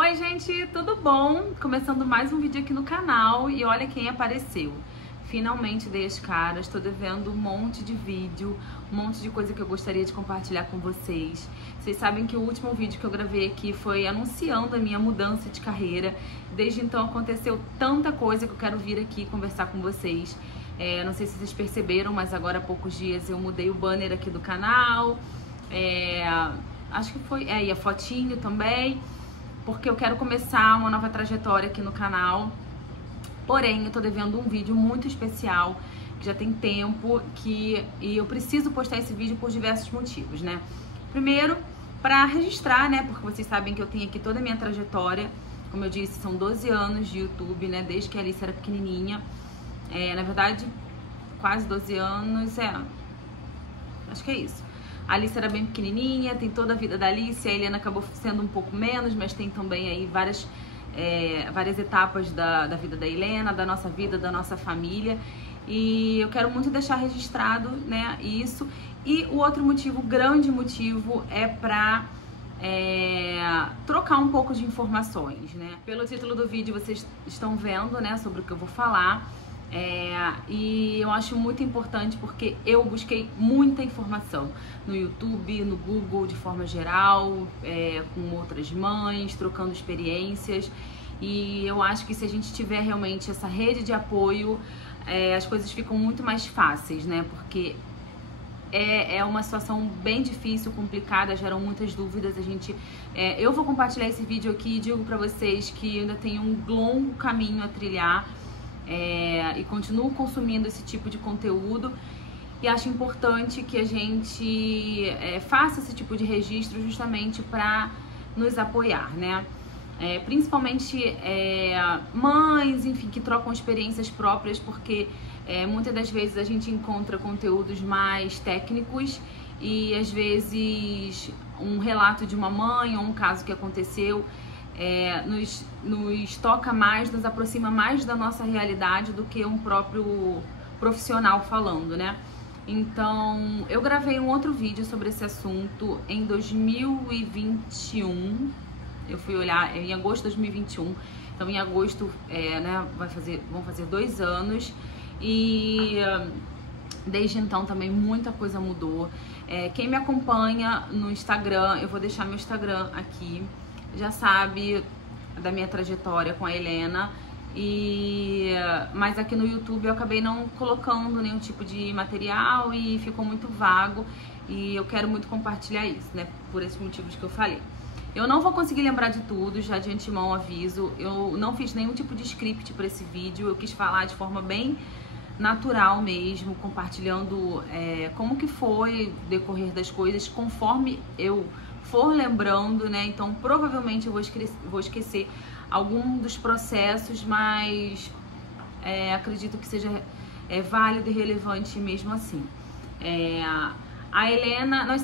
Oi gente, tudo bom? Começando mais um vídeo aqui no canal e olha quem apareceu. Finalmente dei as caras, tô devendo um monte de vídeo, um monte de coisa que eu gostaria de compartilhar com vocês. Vocês sabem que o último vídeo que eu gravei aqui foi anunciando a minha mudança de carreira. Desde então aconteceu tanta coisa que eu quero vir aqui conversar com vocês. Não sei se vocês perceberam, mas agora há poucos dias eu mudei o banner aqui do canal. Acho que foi, e a fotinho também, porque eu quero começar uma nova trajetória aqui no canal. Porém, eu tô devendo um vídeo muito especial, que já tem tempo, e eu preciso postar esse vídeo por diversos motivos, né? Primeiro, para registrar, né? Porque vocês sabem que eu tenho aqui toda a minha trajetória. Como eu disse, são 12 anos de YouTube, né? Desde que a Alice era pequenininha. Na verdade, quase 12 anos, acho que é isso. A Alice era bem pequenininha, tem toda a vida da Alice, a Helena acabou sendo um pouco menos, mas tem também aí várias etapas da vida da Helena, da nossa vida, da nossa família. E eu quero muito deixar registrado, né, isso. E o outro motivo, o grande motivo, é pra trocar um pouco de informações, né? Pelo título do vídeo vocês estão vendo, né, sobre o que eu vou falar. E eu acho muito importante porque eu busquei muita informação no YouTube, no Google de forma geral, com outras mães, trocando experiências, e eu acho que se a gente tiver realmente essa rede de apoio, as coisas ficam muito mais fáceis, né? Porque é uma situação bem difícil, complicada, geram muitas dúvidas. Eu vou compartilhar esse vídeo aqui e digo pra vocês que ainda tem um longo caminho a trilhar. E continuo consumindo esse tipo de conteúdo e acho importante que a gente faça esse tipo de registro justamente para nos apoiar, né? Principalmente mães, enfim, que trocam experiências próprias, porque muitas das vezes a gente encontra conteúdos mais técnicos e às vezes um relato de uma mãe ou um caso que aconteceu nos toca mais, nos aproxima mais da nossa realidade do que um próprio profissional falando, né? Então, eu gravei um outro vídeo sobre esse assunto em 2021. Eu fui olhar em agosto de 2021. Então, em agosto, né, vão fazer 2 anos. E desde então também muita coisa mudou. Quem me acompanha no Instagram, eu vou deixar meu Instagram aqui, já sabe da minha trajetória com a Helena, mas aqui no YouTube eu acabei não colocando nenhum tipo de material e ficou muito vago, e eu quero muito compartilhar isso, né, por esses motivos que eu falei. Eu não vou conseguir lembrar de tudo, já de antemão aviso. Eu não fiz nenhum tipo de script para esse vídeo, eu quis falar de forma bem natural mesmo, compartilhando como que foi o decorrer das coisas, conforme eu for lembrando, né? Então provavelmente eu vou esquecer algum dos processos, mas acredito que seja válido e relevante mesmo assim. A Helena,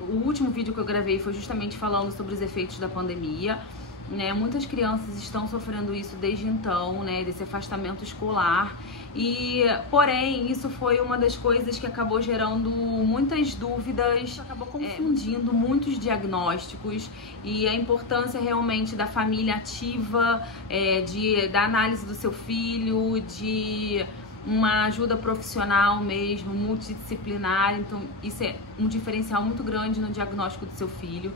o último vídeo que eu gravei foi justamente falando sobre os efeitos da pandemia, né? Muitas crianças estão sofrendo isso desde então, né? Desse afastamento escolar. Porém, isso foi uma das coisas que acabou gerando muitas dúvidas, acabou confundindo muitos diagnósticos, e a importância realmente da família ativa, da análise do seu filho, de uma ajuda profissional mesmo, multidisciplinar. Então, isso é um diferencial muito grande no diagnóstico do seu filho,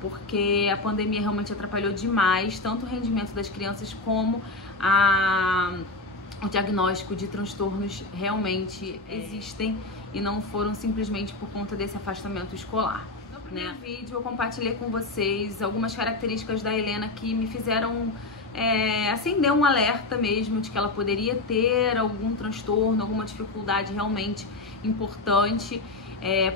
porque a pandemia realmente atrapalhou demais, tanto o rendimento das crianças como o diagnóstico de transtornos realmente existem e não foram simplesmente por conta desse afastamento escolar. No primeiro vídeo eu compartilhei com vocês algumas características da Helena que me fizeram acender um alerta mesmo de que ela poderia ter algum transtorno, alguma dificuldade realmente importante.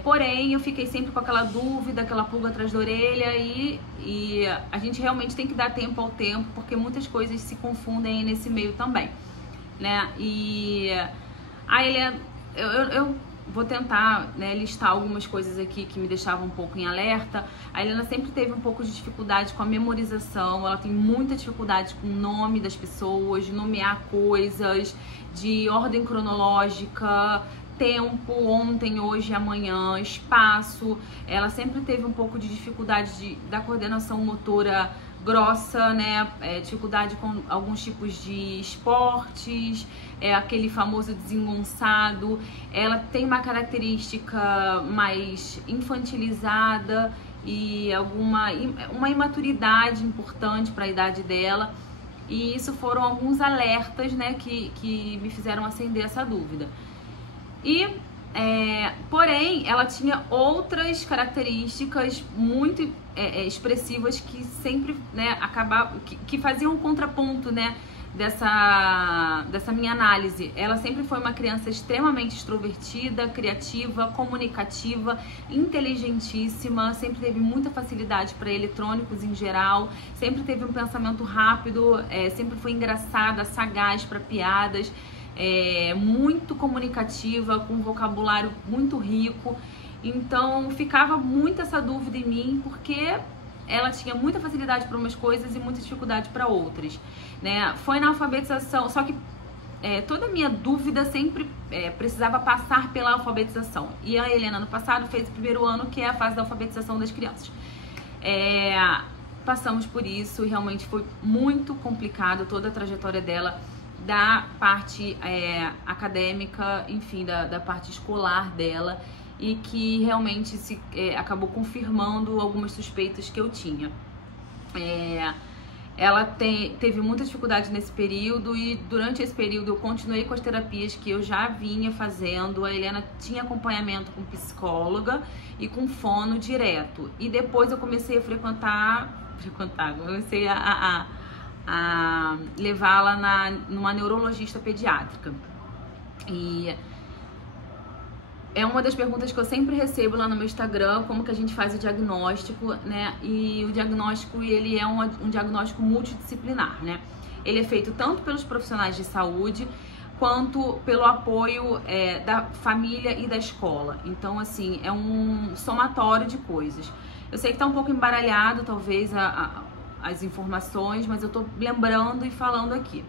Porém, eu fiquei sempre com aquela dúvida, aquela pulga atrás da orelha, e a gente realmente tem que dar tempo ao tempo, porque muitas coisas se confundem nesse meio também, né? E a Helena, eu vou tentar, né, listar algumas coisas aqui que me deixavam um pouco em alerta. A Helena sempre teve um pouco de dificuldade com a memorização, ela tem muita dificuldade com o nome das pessoas, de nomear coisas, de ordem cronológica, tempo, ontem, hoje, amanhã, espaço. Ela sempre teve um pouco de dificuldade da coordenação motora grossa, né? Dificuldade com alguns tipos de esportes, aquele famoso desengonçado. Ela tem uma característica mais infantilizada e uma imaturidade importante para a idade dela. E isso foram alguns alertas, né, que me fizeram acender essa dúvida. Porém, ela tinha outras características muito expressivas que sempre, né, que faziam um contraponto, né, dessa minha análise. Ela sempre foi uma criança extremamente extrovertida, criativa, comunicativa, inteligentíssima, sempre teve muita facilidade para eletrônicos em geral, sempre teve um pensamento rápido, sempre foi engraçada, sagaz para piadas. Muito comunicativa, com um vocabulário muito rico. Então ficava muito essa dúvida em mim, porque ela tinha muita facilidade para umas coisas e muita dificuldade para outras, né? Foi na alfabetização, só que toda a minha dúvida sempre precisava passar pela alfabetização. E a Helena, no passado, fez o primeiro ano, que é a fase da alfabetização das crianças. Passamos por isso e realmente foi muito complicado toda a trajetória dela, da parte acadêmica, enfim, da parte escolar dela, e que realmente acabou confirmando algumas suspeitas que eu tinha. Ela teve muita dificuldade nesse período, e durante esse período eu continuei com as terapias que eu já vinha fazendo. A Helena tinha acompanhamento com psicóloga e com fono direto, e depois eu comecei a comecei a levá-la numa neurologista pediátrica. E é uma das perguntas que eu sempre recebo lá no meu Instagram, como que a gente faz o diagnóstico, né? E o diagnóstico, ele é um diagnóstico multidisciplinar, né? Ele é feito tanto pelos profissionais de saúde, quanto pelo apoio da família e da escola. Então, assim, é um somatório de coisas. Eu sei que tá um pouco embaralhado, talvez, as informações, mas eu tô lembrando e falando aqui,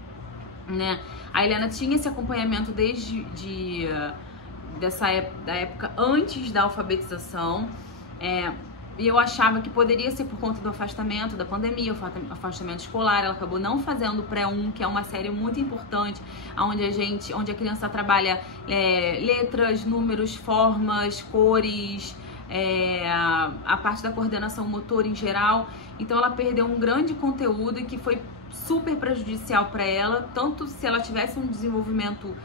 né? A Helena tinha esse acompanhamento desde da época antes da alfabetização, e eu achava que poderia ser por conta do afastamento da pandemia, o afastamento escolar. Ela acabou não fazendo o Pré-1, que é uma série muito importante, onde a criança trabalha letras, números, formas, cores, a parte da coordenação motor em geral. Então ela perdeu um grande conteúdo e que foi super prejudicial para ela, tanto se ela tivesse um desenvolvimento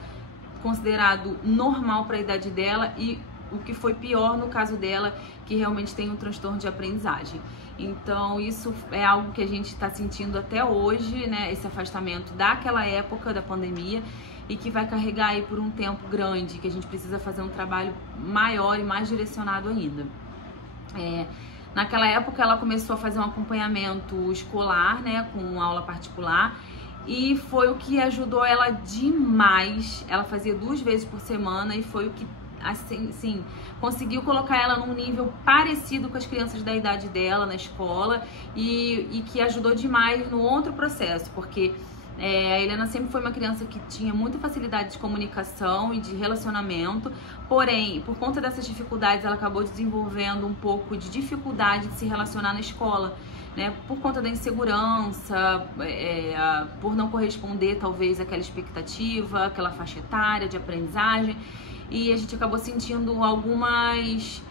considerado normal para a idade dela, e o que foi pior no caso dela, que realmente tem um transtorno de aprendizagem. Então isso é algo que a gente está sentindo até hoje, né? Esse afastamento daquela época da pandemia, e que vai carregar aí por um tempo grande, que a gente precisa fazer um trabalho maior e mais direcionado ainda. Naquela época ela começou a fazer um acompanhamento escolar, né, com aula particular, e foi o que ajudou ela demais. Ela fazia 2 vezes por semana, e foi o que, assim, conseguiu colocar ela num nível parecido com as crianças da idade dela na escola, e que ajudou demais no outro processo, porque a Helena sempre foi uma criança que tinha muita facilidade de comunicação e de relacionamento, porém, por conta dessas dificuldades, ela acabou desenvolvendo um pouco de dificuldade de se relacionar na escola, né? Por conta da insegurança, por não corresponder, talvez, àquela expectativa, aquela faixa etária de aprendizagem, e a gente acabou sentindo algumas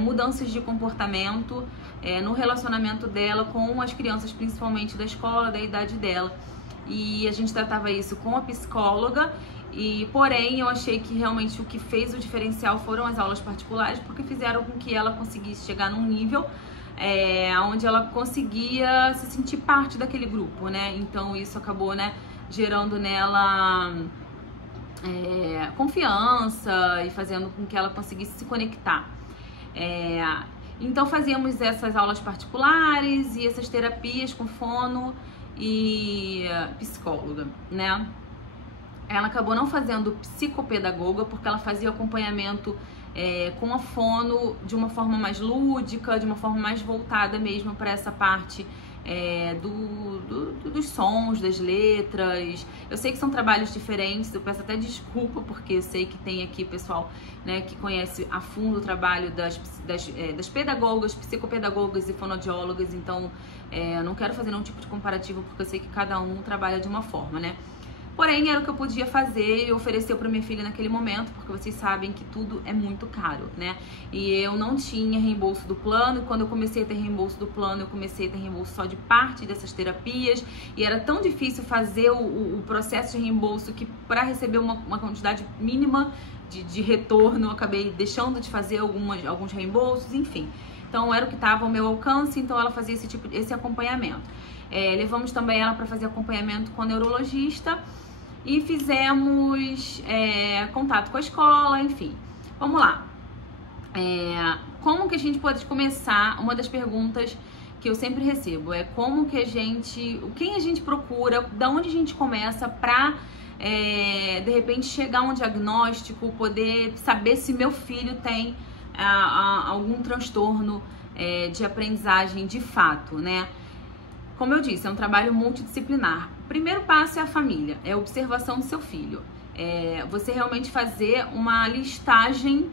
mudanças de comportamento no relacionamento dela com as crianças, principalmente da escola, da idade dela. E a gente tratava isso com a psicóloga, porém eu achei que realmente o que fez o diferencial foram as aulas particulares, porque fizeram com que ela conseguisse chegar num nível onde ela conseguia se sentir parte daquele grupo, né? Então isso acabou, né, gerando nela confiança e fazendo com que ela conseguisse se conectar. Então fazíamos essas aulas particulares e essas terapias com fono e psicóloga, né? Ela acabou não fazendo psicopedagoga, porque ela fazia acompanhamento com a fono de uma forma mais lúdica, de uma forma mais voltada mesmo para essa parte dos sons, das letras. Eu sei que são trabalhos diferentes, eu peço até desculpa, porque eu sei que tem aqui pessoal, né, que conhece a fundo o trabalho das pedagogas, psicopedagogas e fonoaudiólogas, então eu não quero fazer nenhum tipo de comparativo, porque eu sei que cada um trabalha de uma forma, né? Porém, era o que eu podia fazer e oferecer para minha filha naquele momento, porque vocês sabem que tudo é muito caro, né? E eu não tinha reembolso do plano, e quando eu comecei a ter reembolso do plano, eu comecei a ter reembolso só de parte dessas terapias, e era tão difícil fazer o processo de reembolso que para receber uma quantidade mínima de retorno, eu acabei deixando de fazer alguns reembolsos, enfim. Então, era o que estava ao meu alcance, então ela fazia esse acompanhamento. Levamos também ela para fazer acompanhamento com a neurologista, e fizemos contato com a escola, enfim. Vamos lá. Como que a gente pode começar? Uma das perguntas que eu sempre recebo é como que quem a gente procura, da onde a gente começa pra, de repente, chegar a um diagnóstico, poder saber se meu filho tem algum transtorno de aprendizagem de fato, né? Como eu disse, é um trabalho multidisciplinar. O primeiro passo é a família, é a observação do seu filho. Você realmente fazer uma listagem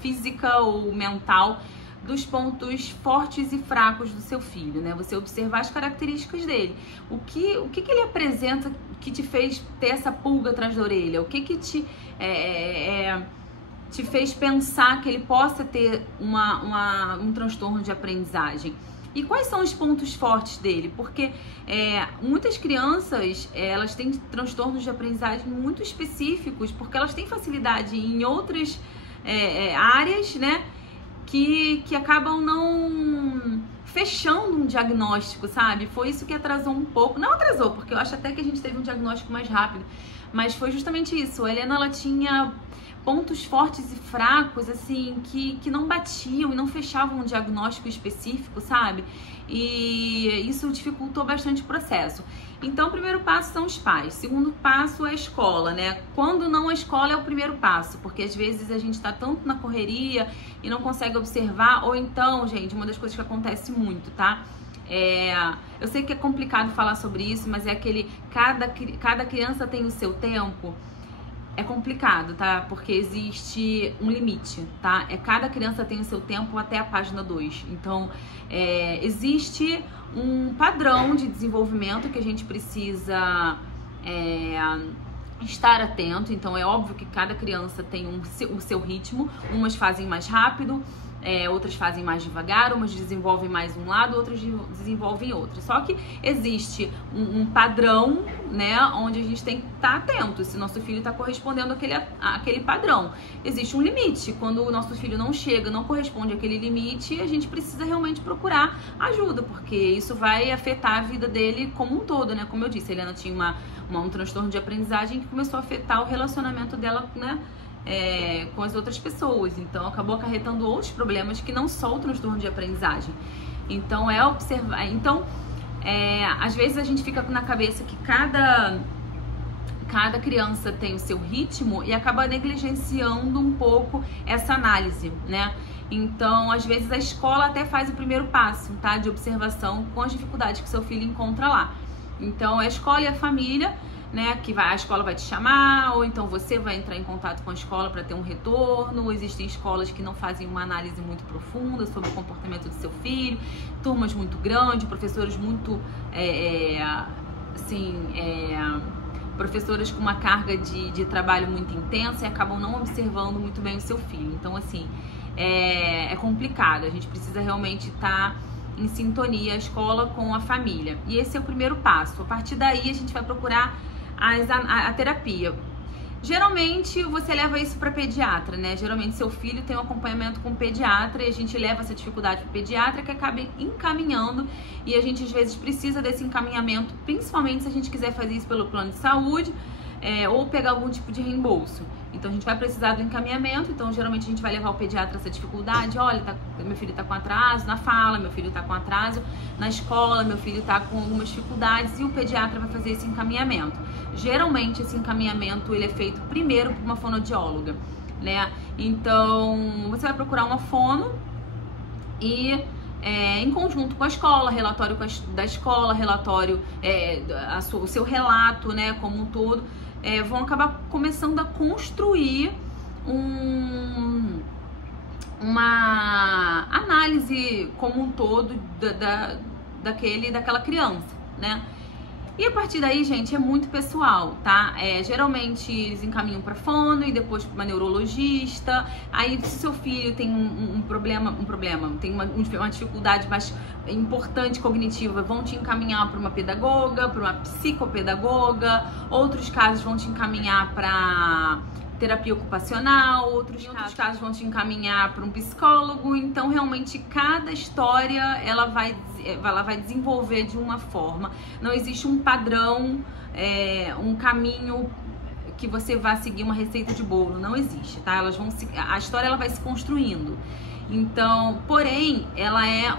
física ou mental dos pontos fortes e fracos do seu filho, né? Você observar as características dele. O que ele apresenta que te fez ter essa pulga atrás da orelha? O que te fez pensar que ele possa ter um transtorno de aprendizagem? E quais são os pontos fortes dele? Porque muitas crianças, elas têm transtornos de aprendizagem muito específicos, porque elas têm facilidade em outras áreas, né? Que acabam não fechando um diagnóstico, sabe? Foi isso que atrasou um pouco. Não atrasou, porque eu acho até que a gente teve um diagnóstico mais rápido. Mas foi justamente isso. A Helena, ela tinha pontos fortes e fracos, assim, que não batiam e não fechavam um diagnóstico específico, sabe? E isso dificultou bastante o processo. Então, o primeiro passo são os pais. Segundo passo é a escola, né? Quando não a escola é o primeiro passo, porque às vezes a gente tá tanto na correria e não consegue observar, ou então, gente, uma das coisas que acontece muito, tá? Eu sei que é complicado falar sobre isso, mas cada criança tem o seu tempo. É complicado, tá? Porque existe um limite, tá? Cada criança tem o seu tempo até a página 2. Então, existe um padrão de desenvolvimento que a gente precisa estar atento. Então, é óbvio que cada criança tem o seu ritmo. Umas fazem mais rápido, outras fazem mais devagar, umas desenvolvem mais um lado, outras desenvolvem outro. Só que existe um padrão, né, onde a gente tem que estar atento se nosso filho está correspondendo àquele padrão. Existe um limite. Quando o nosso filho não chega, não corresponde àquele limite, a gente precisa realmente procurar ajuda, porque isso vai afetar a vida dele como um todo, né? Como eu disse, a Helena tinha um transtorno de aprendizagem que começou a afetar o relacionamento dela, né, com as outras pessoas. Então acabou acarretando outros problemas que não só o transtorno de aprendizagem. Então observar. Então às vezes a gente fica na cabeça que cada criança tem o seu ritmo e acaba negligenciando um pouco essa análise, né? Então às vezes a escola até faz o primeiro passo, tá, de observação com as dificuldades que seu filho encontra lá. Então a escola e a família, né, a escola vai te chamar, ou então você vai entrar em contato com a escola para ter um retorno. Existem escolas que não fazem uma análise muito profunda sobre o comportamento do seu filho, turmas muito grandes, professores muito, professoras com uma carga de trabalho muito intensa e acabam não observando muito bem o seu filho. Então, assim, é complicado, a gente precisa realmente estar em sintonia, a escola com a família. E esse é o primeiro passo. A partir daí, a gente vai procurar a terapia. Geralmente você leva isso para pediatra, né? Geralmente seu filho tem um acompanhamento com o pediatra e a gente leva essa dificuldade para o pediatra, que acaba encaminhando, e a gente às vezes precisa desse encaminhamento, principalmente se a gente quiser fazer isso pelo plano de saúde ou pegar algum tipo de reembolso. Então a gente vai precisar do encaminhamento. Então geralmente a gente vai levar o pediatra essa dificuldade. Olha, meu filho tá com atraso na fala, meu filho tá com atraso na escola, meu filho tá com algumas dificuldades, e o pediatra vai fazer esse encaminhamento. Geralmente esse encaminhamento ele é feito primeiro por uma fonoaudióloga, né? Então você vai procurar uma fono e em conjunto com a escola, relatório da escola, relatório, o seu relato, né, como um todo, vão acabar começando a construir uma análise como um todo daquela criança, né? E a partir daí, gente, é muito pessoal, tá? Geralmente eles encaminham para fono e depois para uma neurologista. Aí, se seu filho tem um problema, tem uma dificuldade mais importante cognitiva, vão te encaminhar para uma pedagoga, para uma psicopedagoga. Outros casos vão te encaminhar para terapia ocupacional, outros casos vão te encaminhar para um psicólogo. Então, realmente, cada história ela vai desenvolver de uma forma. Não existe um padrão, um caminho que você vai seguir uma receita de bolo. Não existe, tá? A história ela vai se construindo. Então, porém, ela é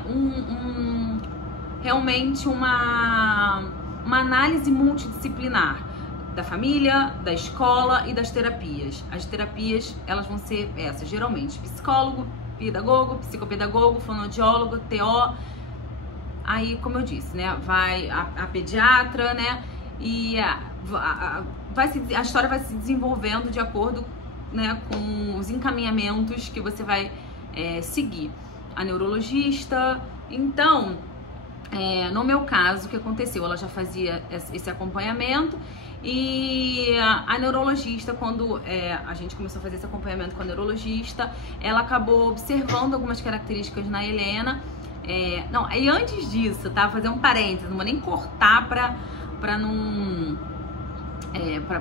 realmente uma análise multidisciplinar da família, da escola e das terapias. As terapias, elas vão ser essas, geralmente, psicólogo, pedagogo, psicopedagogo, fonoaudiólogo, TO. Aí, como eu disse, né, vai a pediatra, né, e a história vai se desenvolvendo de acordo, né, com os encaminhamentos que você vai seguir. A neurologista, então, no meu caso, o que aconteceu? Ela já fazia esse acompanhamento. E a neurologista, quando a gente começou a fazer esse acompanhamento com a neurologista, ela acabou observando algumas características na Helena. Não, e antes disso, tá? Vou fazer um parênteses, não vou nem cortar pra não...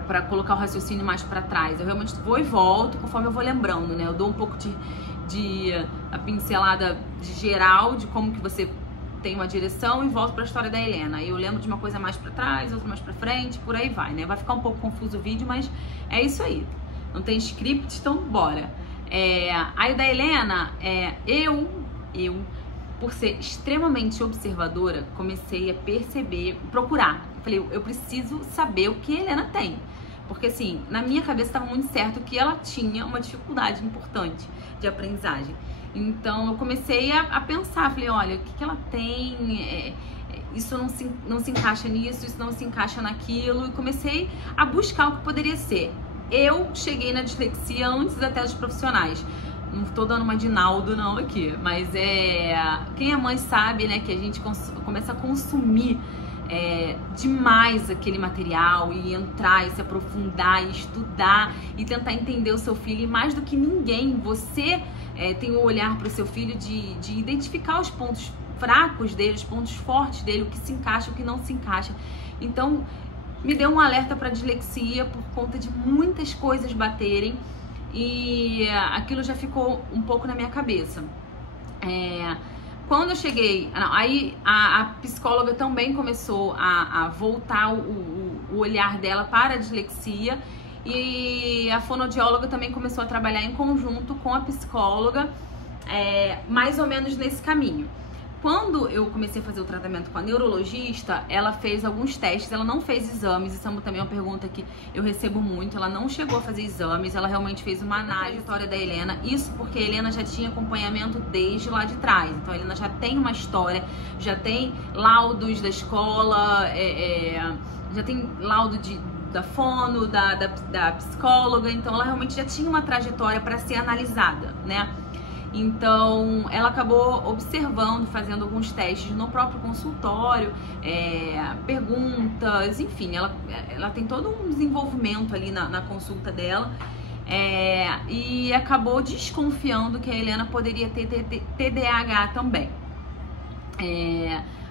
pra colocar o raciocínio mais pra trás. Eu realmente vou e volto conforme eu vou lembrando, né? Eu dou um pouco de a pincelada geral de como que você tem uma direção e volto para a história da Helena. Aí eu lembro de uma coisa mais para trás, outra mais para frente, por aí vai, né? Vai ficar um pouco confuso o vídeo, mas é isso aí. Não tem script, então bora. Aí da Helena, eu, por ser extremamente observadora, comecei a perceber, procurar. Eu falei, eu preciso saber o que a Helena tem. Porque assim, na minha cabeça estava muito certo que ela tinha uma dificuldade importante de aprendizagem. Então eu comecei a pensar, falei, olha, o que ela tem, isso não se encaixa nisso, isso não se encaixa naquilo, e comecei a buscar o que poderia ser. Eu cheguei na dislexia antes até dos profissionais. Não tô dando uma de Naldo não aqui, mas quem é mãe sabe, né, que a gente começa a consumir demais aquele material e entrar e se aprofundar e estudar e tentar entender o seu filho. E mais do que ninguém, você tem o olhar para o seu filho de identificar os pontos fracos dele, os pontos fortes dele, o que se encaixa, o que não se encaixa. Então, me deu um alerta para dislexia por conta de muitas coisas baterem e aquilo já ficou um pouco na minha cabeça. Quando eu cheguei, aí a psicóloga também começou a voltar o olhar dela para a dislexia e a fonoaudióloga também começou a trabalhar em conjunto com a psicóloga, mais ou menos nesse caminho. Quando eu comecei a fazer o tratamento com a neurologista, ela fez alguns testes, ela não fez exames, isso também é uma pergunta que eu recebo muito, ela não chegou a fazer exames, ela realmente fez uma análise da Helena, isso porque a Helena já tinha acompanhamento desde lá de trás, então a Helena já tem uma história, já tem laudos da escola, já tem laudo da fono, da psicóloga, então ela realmente já tinha uma trajetória para ser analisada, né? Então, ela acabou observando, fazendo alguns testes no próprio consultório, perguntas, enfim, ela tem todo um desenvolvimento ali na consulta dela, e acabou desconfiando que a Helena poderia ter TDAH também.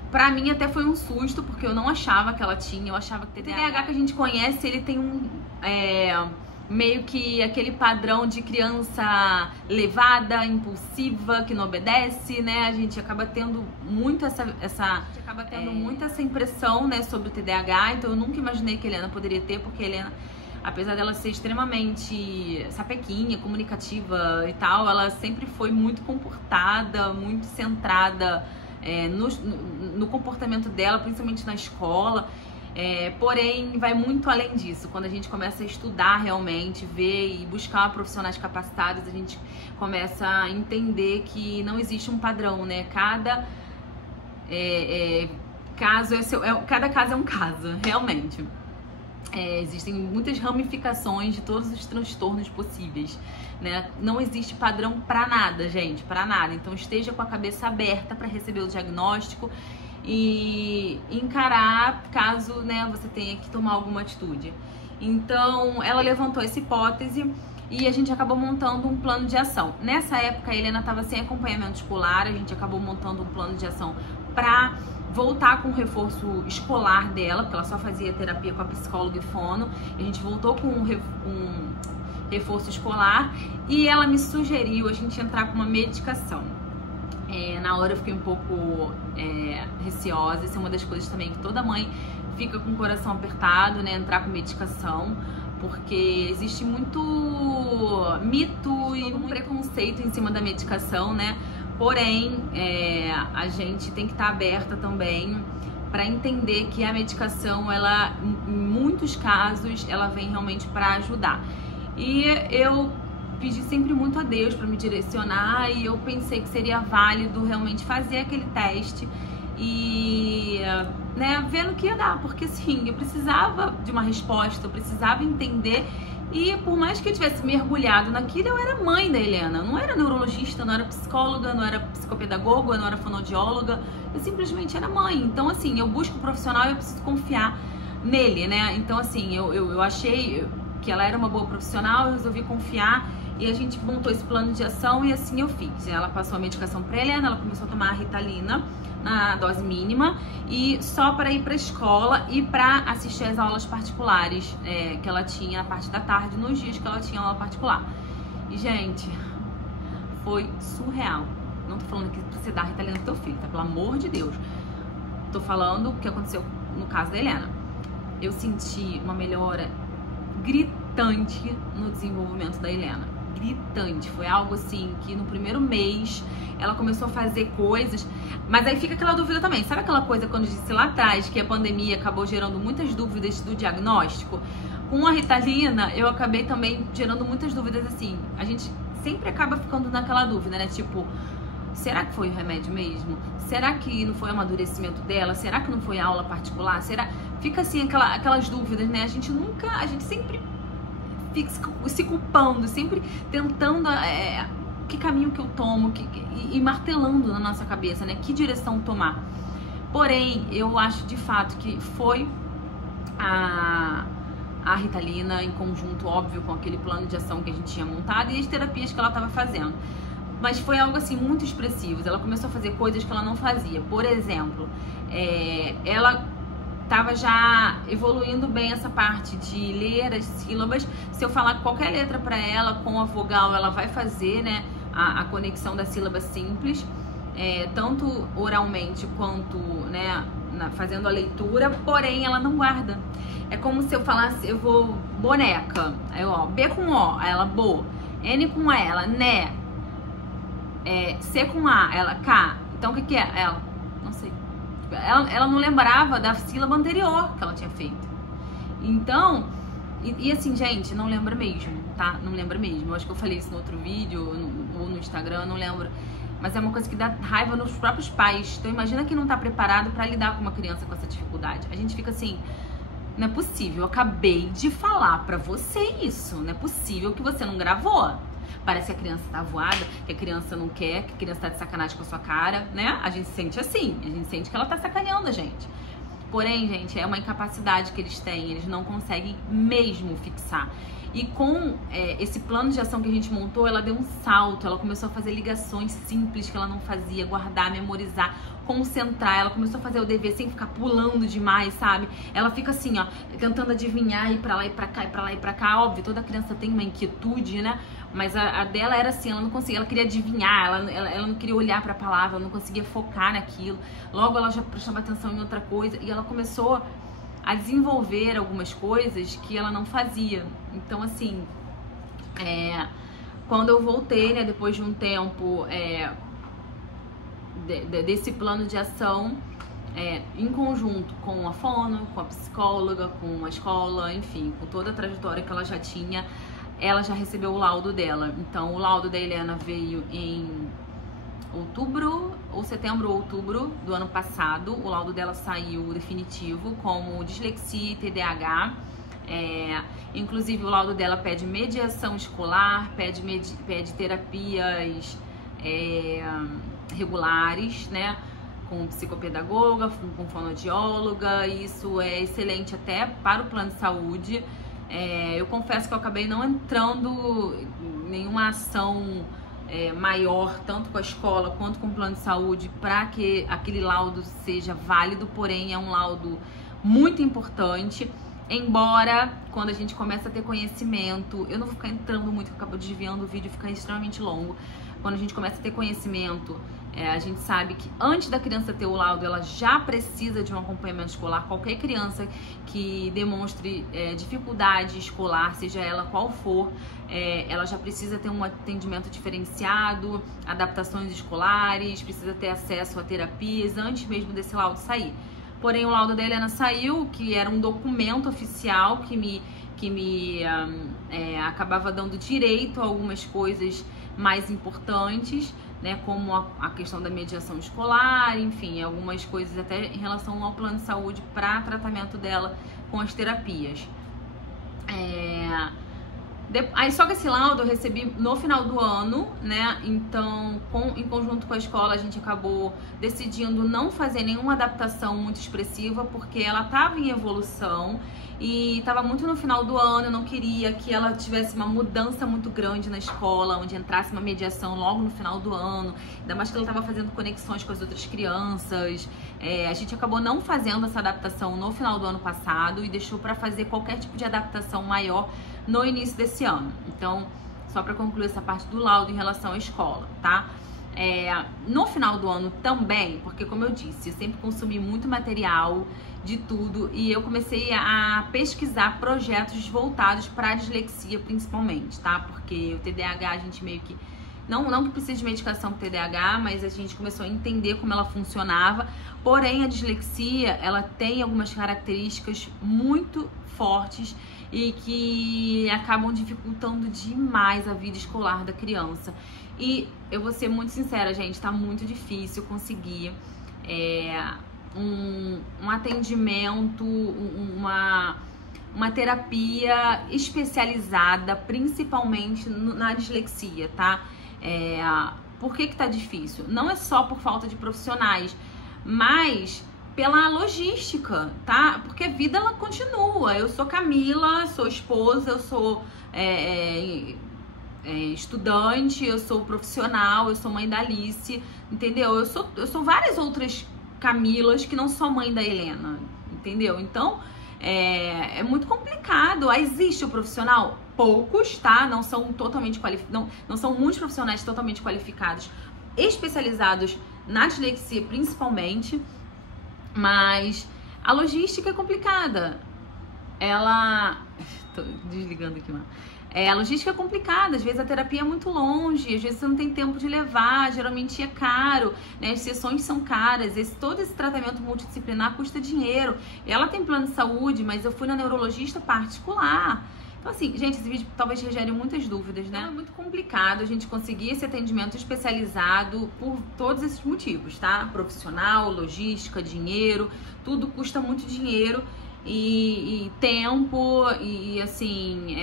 Pra mim até foi um susto, porque eu não achava que ela tinha, eu achava que o TDAH que a gente conhece, ele tem meio que aquele padrão de criança levada, impulsiva, que não obedece, né? A gente acaba tendo muito essa impressão, né, sobre o TDAH, então eu nunca imaginei que a Helena poderia ter, porque a Helena, apesar dela ser extremamente sapequinha, comunicativa e tal, ela sempre foi muito comportada, muito centrada no comportamento dela, principalmente na escola. Porém, vai muito além disso. Quando a gente começa a estudar realmente, ver e buscar profissionais capacitados, a gente começa a entender que não existe um padrão, né? Cada caso é um caso, realmente. Existem muitas ramificações de todos os transtornos possíveis, né? Não existe padrão pra nada, gente, pra nada. Então esteja com a cabeça aberta para receber o diagnóstico e encarar caso, né, você tenha que tomar alguma atitude. Então ela levantou essa hipótese e a gente acabou montando um plano de ação. Nessa época a Helena estava sem acompanhamento escolar, a gente acabou montando um plano de ação para voltar com o reforço escolar dela, porque ela só fazia terapia com a psicóloga e fono. A gente voltou com um reforço escolar e ela me sugeriu a gente entrar com uma medicação. Na hora eu fiquei um pouco receosa. Isso é uma das coisas também que toda mãe fica com o coração apertado, né? Entrar com medicação, porque existe muito mito e muito preconceito em cima da medicação, né? Porém, a gente tem que estar aberta também para entender que a medicação, ela, em muitos casos, ela vem realmente para ajudar. E eu pedi sempre muito a Deus para me direcionar e eu pensei que seria válido realmente fazer aquele teste e, né, vendo o que ia dar, porque assim, eu precisava de uma resposta, eu precisava entender. E por mais que eu tivesse mergulhado naquilo, eu era mãe da Helena. Eu não era neurologista, não era psicóloga, não era psicopedagoga, não era fonoaudióloga. Eu simplesmente era mãe. Então, assim, eu busco um profissional e eu preciso confiar nele, né? Então, assim, eu achei que ela era uma boa profissional, eu resolvi confiar e a gente montou esse plano de ação e assim eu fiz. Ela passou a medicação pra Helena, ela começou a tomar a Ritalina na dose mínima e só para ir para a escola e para assistir às aulas particulares que ela tinha na parte da tarde, nos dias que ela tinha aula particular. E, gente, foi surreal. Não tô falando aqui pra você dar Ritalina pro teu filho, tá? Pelo amor de Deus. Tô falando o que aconteceu no caso da Helena. Eu senti uma melhora gritante no desenvolvimento da Helena. Gritante. Foi algo assim que no primeiro mês ela começou a fazer coisas, mas aí fica aquela dúvida também. Sabe aquela coisa quando eu disse lá atrás que a pandemia acabou gerando muitas dúvidas do diagnóstico? Com a Ritalina, eu acabei também gerando muitas dúvidas assim. A gente sempre acaba ficando naquela dúvida, né? Tipo, será que foi o remédio mesmo? Será que não foi o amadurecimento dela? Será que não foi a aula particular? Será? Fica assim aquelas dúvidas, né? A gente sempre fica se culpando, sempre tentando que caminho que eu tomo e martelando na nossa cabeça, né? Que direção tomar. Porém, eu acho de fato que foi a Ritalina em conjunto, óbvio, com aquele plano de ação que a gente tinha montado e as terapias que ela estava fazendo. Mas foi algo assim muito expressivo. Ela começou a fazer coisas que ela não fazia. Por exemplo, ela estava já evoluindo bem essa parte de ler as sílabas. Se eu falar qualquer letra para ela com a vogal, ela vai fazer, né, a conexão da sílaba simples, tanto oralmente quanto, né, fazendo a leitura, porém ela não guarda. É como se eu falasse, eu vou boneca, aí ó, B com O, aí ela bo, N com E, ela né, C com A, ela K. Então o que é? Ela, não sei. Ela não lembrava da sílaba anterior que ela tinha feito. Então, e assim, gente, não lembra mesmo, tá? Não lembra mesmo. Eu acho que eu falei isso no outro vídeo ou no Instagram, eu não lembro. Mas é uma coisa que dá raiva nos próprios pais. Então imagina quem não tá preparado pra lidar com uma criança com essa dificuldade. A gente fica assim, não é possível, eu acabei de falar pra você isso. Não é possível que você não gravou. Parece que a criança tá voada, que a criança não quer, que a criança tá de sacanagem com a sua cara, né? A gente sente assim, a gente sente que ela tá sacaneando a gente. Porém, gente, é uma incapacidade que eles têm, eles não conseguem mesmo fixar. E com esse plano de ação que a gente montou, ela deu um salto, ela começou a fazer ligações simples que ela não fazia, guardar, memorizar, concentrar. Ela começou a fazer o dever sem ficar pulando demais, sabe? Ela fica assim, ó, tentando adivinhar, ir pra lá e pra cá, ir pra lá e pra cá. Óbvio, toda criança tem uma inquietude, né? Mas a dela era assim, ela não conseguia, ela queria adivinhar, ela não queria olhar pra palavra, ela não conseguia focar naquilo. Logo ela já prestava atenção em outra coisa e ela começou a desenvolver algumas coisas que ela não fazia. Então, assim, quando eu voltei, né, depois de um tempo desse plano de ação, em conjunto com a fono, com a psicóloga, com a escola, enfim, com toda a trajetória que ela já tinha, ela já recebeu o laudo dela. Então, o laudo da Helena veio em setembro ou outubro do ano passado. O laudo dela saiu definitivo como dislexia e TDAH. Inclusive, o laudo dela pede mediação escolar, pede terapias regulares, né? Com psicopedagoga, com fonoaudióloga. Isso é excelente até para o plano de saúde. Eu confesso que eu acabei não entrando em nenhuma ação maior, tanto com a escola quanto com o plano de saúde, para que aquele laudo seja válido, porém é um laudo muito importante. Embora, quando a gente começa a ter conhecimento, eu não vou ficar entrando muito, eu acabo desviando o vídeo, fica extremamente longo. Quando a gente começa a ter conhecimento, a gente sabe que antes da criança ter o laudo, ela já precisa de um acompanhamento escolar. Qualquer criança que demonstre dificuldade escolar, seja ela qual for, ela já precisa ter um atendimento diferenciado, adaptações escolares, precisa ter acesso a terapias antes mesmo desse laudo sair. Porém, o laudo da Helena saiu, que era um documento oficial que me acabava dando direito a algumas coisas mais importantes, né, como a questão da mediação escolar, enfim, algumas coisas até em relação ao plano de saúde para tratamento dela com as terapias. Aí só que esse laudo eu recebi no final do ano, né? Então, em conjunto com a escola, a gente acabou decidindo não fazer nenhuma adaptação muito expressiva, porque ela estava em evolução e estava muito no final do ano. Eu não queria que ela tivesse uma mudança muito grande na escola, onde entrasse uma mediação logo no final do ano, ainda mais que ela estava fazendo conexões com as outras crianças. A gente acabou não fazendo essa adaptação no final do ano passado e deixou para fazer qualquer tipo de adaptação maior no início desse ano. Então, só para concluir essa parte do laudo em relação à escola, tá? No final do ano também, porque como eu disse, eu sempre consumi muito material de tudo e eu comecei a pesquisar projetos voltados para a dislexia principalmente, tá? Porque o TDAH a gente meio que não que precise de medicação para TDAH, mas a gente começou a entender como ela funcionava. Porém, a dislexia, ela tem algumas características muito fortes e que acabam dificultando demais a vida escolar da criança. E eu vou ser muito sincera, gente, tá muito difícil conseguir um atendimento, uma terapia especializada, principalmente na dislexia, tá? Por que tá difícil? Não é só por falta de profissionais, mas pela logística, tá? Porque a vida, ela continua. Eu sou Camila, sou esposa, eu sou estudante, eu sou profissional, eu sou mãe da Alice, entendeu? Eu sou várias outras Camilas que não sou mãe da Helena, entendeu? Então, é muito complicado. Existe o profissional? Poucos, tá? Não são totalmente não são muitos profissionais totalmente qualificados, especializados na dislexia principalmente, mas a logística é complicada. Tô desligando aqui, mano. A logística é complicada, às vezes a terapia é muito longe, às vezes você não tem tempo de levar, geralmente é caro, né? As sessões são caras, todo esse tratamento multidisciplinar custa dinheiro. Ela tem plano de saúde, mas eu fui na neurologista particular. Então, assim, gente, esse vídeo talvez gere muitas dúvidas, né? É muito complicado a gente conseguir esse atendimento especializado por todos esses motivos, tá? Profissional, logística, dinheiro, tudo custa muito dinheiro e tempo e assim,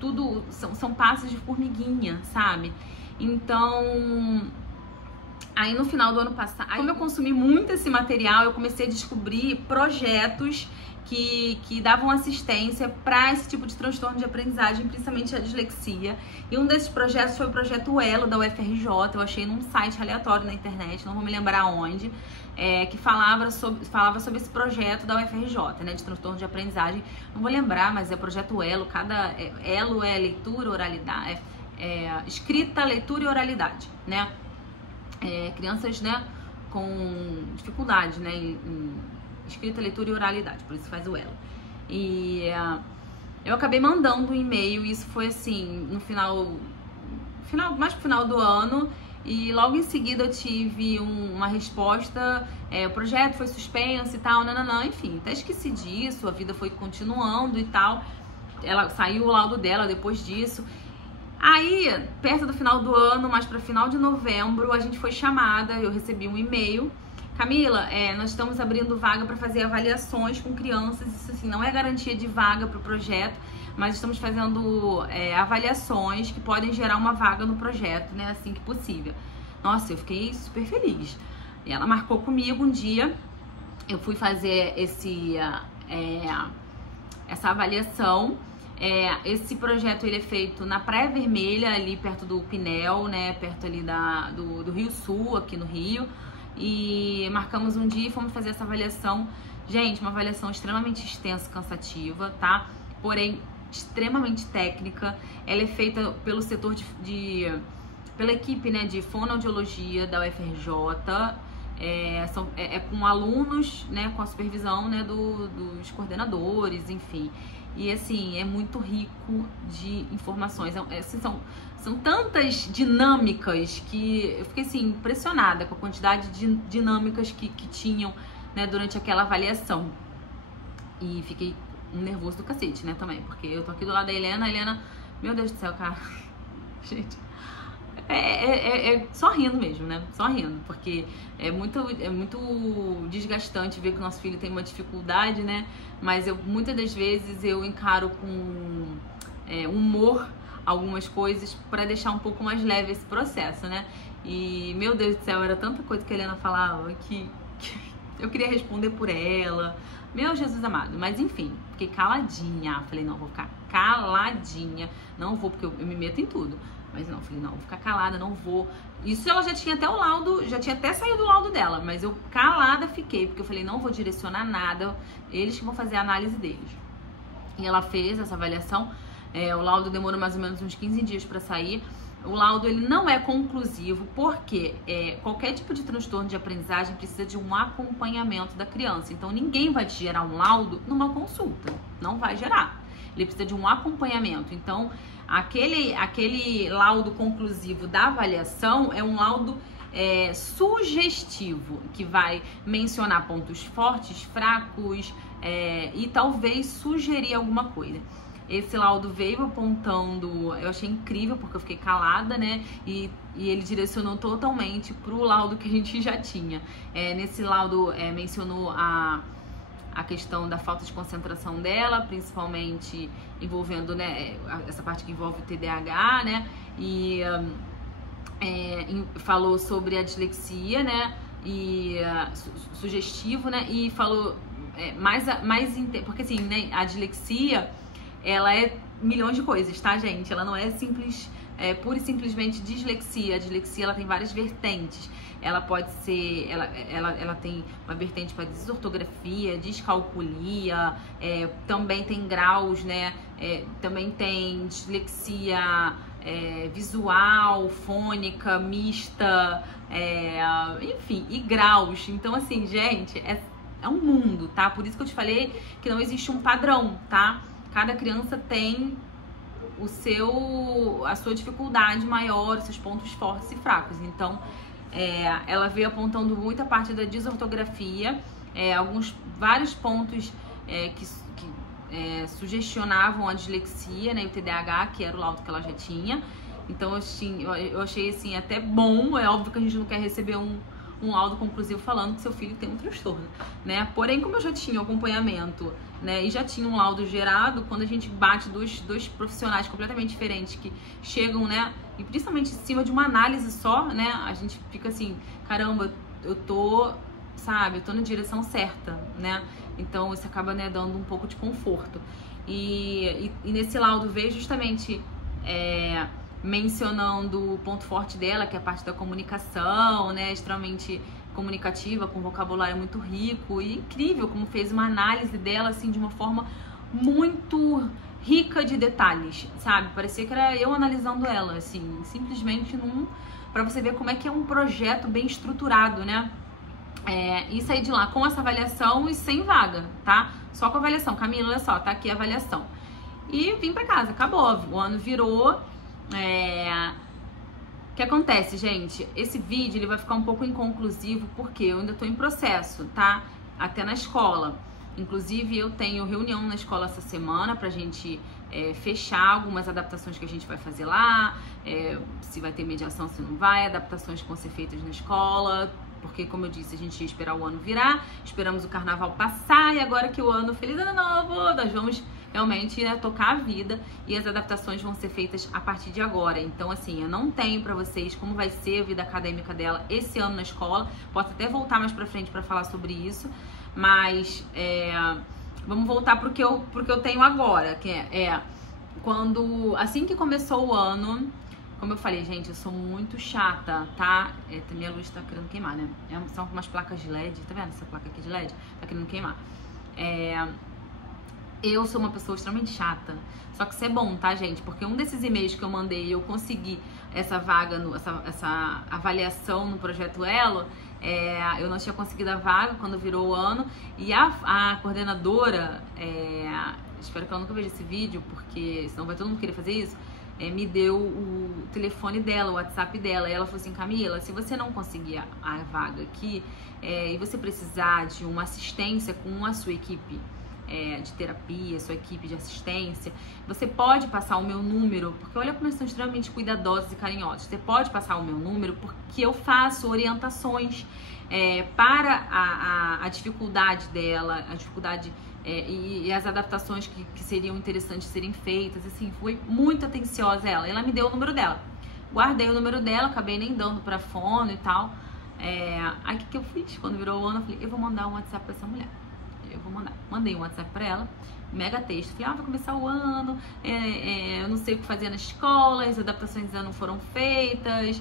tudo, são passos de formiguinha, sabe? Então, aí no final do ano passado, como eu consumi muito esse material, eu comecei a descobrir projetos que davam assistência para esse tipo de transtorno de aprendizagem, principalmente a dislexia. E um desses projetos foi o projeto Elo, da UFRJ. Eu achei num site aleatório na internet, não vou me lembrar onde, que falava sobre esse projeto da UFRJ, né, de transtorno de aprendizagem. Não vou lembrar, mas é o projeto Elo. Elo é leitura, oralidade, escrita, leitura e oralidade, né? Crianças, né, com dificuldade, né, em escrita, leitura e oralidade, por isso faz o Elo. E eu acabei mandando um e-mail, e isso foi assim, mais pro final do ano, E logo em seguida eu tive uma resposta, o projeto foi suspenso e tal, não, enfim, até esqueci disso, a vida foi continuando e tal. Ela saiu o laudo dela depois disso. Aí, perto do final do ano, mais para final de novembro, a gente foi chamada, eu recebi um e-mail. Camila, nós estamos abrindo vaga para fazer avaliações com crianças, isso assim, não é garantia de vaga para o projeto, mas estamos fazendo avaliações que podem gerar uma vaga no projeto, né, assim que possível. Nossa, eu fiquei super feliz. E ela marcou comigo um dia, eu fui fazer essa avaliação. Esse projeto ele é feito na Praia Vermelha, ali perto do Pinel, né, perto ali do Rio Sul, aqui no Rio. E marcamos um dia e fomos fazer essa avaliação. Gente, uma avaliação extremamente extensa, cansativa, tá? Porém, extremamente técnica. Ela é feita pelo setor pela equipe, né, de fonoaudiologia da UFRJ. Com alunos, né, com a supervisão, né, dos coordenadores, enfim. E assim, é muito rico de informações. São tantas dinâmicas que eu fiquei assim, impressionada com a quantidade de dinâmicas que tinham, né, durante aquela avaliação. E fiquei nervoso do cacete, né, também, porque eu tô aqui do lado da Helena, a Helena, meu Deus do céu, cara, gente, só rindo mesmo, né, só rindo, porque é muito desgastante ver que o nosso filho tem uma dificuldade, né, mas muitas das vezes eu encaro com humor algumas coisas para deixar um pouco mais leve esse processo, né, e meu Deus do céu, era tanta coisa que a Helena falava que eu queria responder por ela, meu Jesus amado, mas enfim, fiquei caladinha, falei, não, vou ficar caladinha, não vou, porque eu me meto em tudo, mas não, falei, não, vou ficar calada, não vou, isso ela já tinha até o laudo, já tinha até saído o laudo dela, mas eu calada fiquei, porque eu falei, não vou direcionar nada, eles que vão fazer a análise deles. E ela fez essa avaliação, o laudo demorou mais ou menos uns 15 dias para sair. O laudo ele não é conclusivo porque qualquer tipo de transtorno de aprendizagem precisa de um acompanhamento da criança. Então ninguém vai te gerar um laudo numa consulta, não vai gerar. Ele precisa de um acompanhamento. Então aquele laudo conclusivo da avaliação é um laudo sugestivo, que vai mencionar pontos fortes, fracos e talvez sugerir alguma coisa. Esse laudo veio apontando, eu achei incrível porque eu fiquei calada, né? E ele direcionou totalmente pro laudo que a gente já tinha. Nesse laudo mencionou a questão da falta de concentração dela, principalmente envolvendo, né, essa parte que envolve o TDAH, né? E falou sobre a dislexia, né? E sugestivo, né? E falou porque assim, né, a dislexia ela é milhões de coisas, tá, gente? Ela não é simples, pura e simplesmente dislexia. A dislexia, ela tem várias vertentes. Ela pode ser, ela tem uma vertente para desortografia, descalculia, também tem graus, né? Também tem dislexia visual, fônica, mista, enfim, e graus. Então, assim, gente, é um mundo, tá? Por isso que eu te falei que não existe um padrão, tá? Cada criança tem a sua dificuldade maior, os seus pontos fortes e fracos. Então, ela veio apontando muita parte da desortografia, vários pontos que sugestionavam a dislexia, né, e o TDAH, que era o laudo que ela já tinha. Então, eu achei assim até bom. É óbvio que a gente não quer receber um laudo conclusivo falando que seu filho tem um transtorno, né? Porém, como eu já tinha acompanhamento, né, e já tinha um laudo gerado, quando a gente bate dois profissionais completamente diferentes que chegam, né, e principalmente em cima de uma análise só, né, a gente fica assim, caramba, eu tô na direção certa, né? Então isso acaba, né, dando um pouco de conforto. E nesse laudo veio justamente mencionando o ponto forte dela, que é a parte da comunicação, né, extremamente comunicativa, com vocabulário muito rico, e incrível como fez uma análise dela, assim, de uma forma muito rica de detalhes, sabe? Parecia que era eu analisando ela, assim, simplesmente pra você ver como é que é um projeto bem estruturado, né? E saí de lá com essa avaliação e sem vaga, tá? Só com a avaliação. Camila, olha só, tá aqui a avaliação. E vim pra casa, acabou, o ano virou, O que acontece, gente? Esse vídeo ele vai ficar um pouco inconclusivo porque eu ainda tô em processo, tá? Até na escola. Inclusive, eu tenho reunião na escola essa semana pra gente fechar algumas adaptações que a gente vai fazer lá, se vai ter mediação, se não vai, adaptações que vão ser feitas na escola, porque, como eu disse, a gente ia esperar o ano virar, esperamos o carnaval passar e agora que o ano, feliz ano novo, nós vamos realmente tocar a vida e as adaptações vão ser feitas a partir de agora. Então, assim, eu não tenho pra vocês como vai ser a vida acadêmica dela esse ano na escola, posso até voltar mais pra frente pra falar sobre isso, mas vamos voltar pro que eu tenho agora, que quando, assim que começou o ano, como eu falei, gente, eu sou muito chata, tá? Minha luz tá querendo queimar, né? São umas placas de LED, tá vendo essa placa aqui de LED? Tá querendo queimar. Eu sou uma pessoa extremamente chata, só que isso é bom, tá, gente? Porque um desses e-mails que eu mandei, eu consegui essa vaga, essa avaliação no Projeto Elo, eu não tinha conseguido a vaga quando virou o ano, e a coordenadora, espero que ela nunca veja esse vídeo, porque senão vai todo mundo querer fazer isso, me deu o telefone dela, o WhatsApp dela, e ela falou assim: Camila, se você não conseguir a vaga aqui, e você precisar de uma assistência com a sua equipe de terapia, sua equipe de assistência, você pode passar o meu número, porque olha como eles são extremamente cuidadosos e carinhosos. Você pode passar o meu número porque eu faço orientações para a dificuldade dela, a dificuldade e as adaptações que seriam interessantes serem feitas. Assim, foi muito atenciosa ela me deu o número dela. Guardei o número dela, acabei nem dando pra fono e tal. Aí o que eu fiz? Quando virou o ano, eu falei, eu vou mandar um WhatsApp pra essa mulher. Eu vou mandar. Mandei um WhatsApp pra ela, mega texto. Falei, vai começar o ano, eu não sei o que fazer na escola, as adaptações ainda não foram feitas,